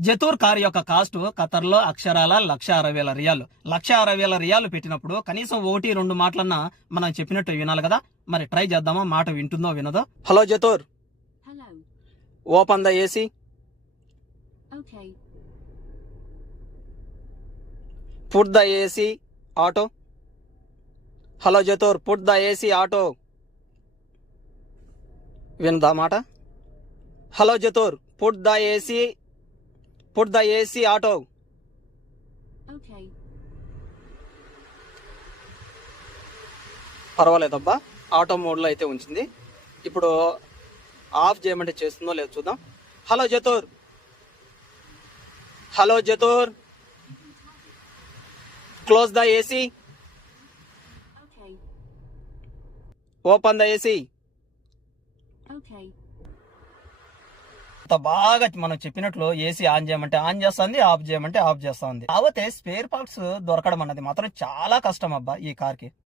జతూర్ car యొక్క cost ఖతర్లో అక్షరాల లక్ష అరవై వేల రియాలు. లక్ష అరవై వేల రియాలు పెట్టినప్పుడు కనీసం ఒకటి రెండు మాటలన్నా మనం చెప్పినట్టు వినాలి కదా? మరి ట్రై చేద్దామా? మాట వింటుందో వినదో? Hello జతూర్. Open the AC. Put the AC auto hello జతూర్ put the AC auto వినదా మాట? Hello జతూర్ put the AC put the AC auto Okay. పర్వాలేదబ్బా. ఆటో మోడ్లో అయితే ఉంచింది. ఇప్పుడు ఆఫ్ చేయమంటే చేస్తుందో లేదో చూద్దాం. హలో జతూర్ hello జతూర్ close the AC Okay. Open the AC Okay. అంత బాగా మనం చెప్పినట్లు ఏసీ ఆన్ చేయమంటే ఆన్ చేస్తుంది ఆఫ్ చేయమంటే ఆఫ్ చేస్తుంది. కాకపోతే స్పేర్ పార్ట్స్ దొరకడం అన్నది మాత్రం చాలా కష్టం అబ్బా ఈ కార్కి.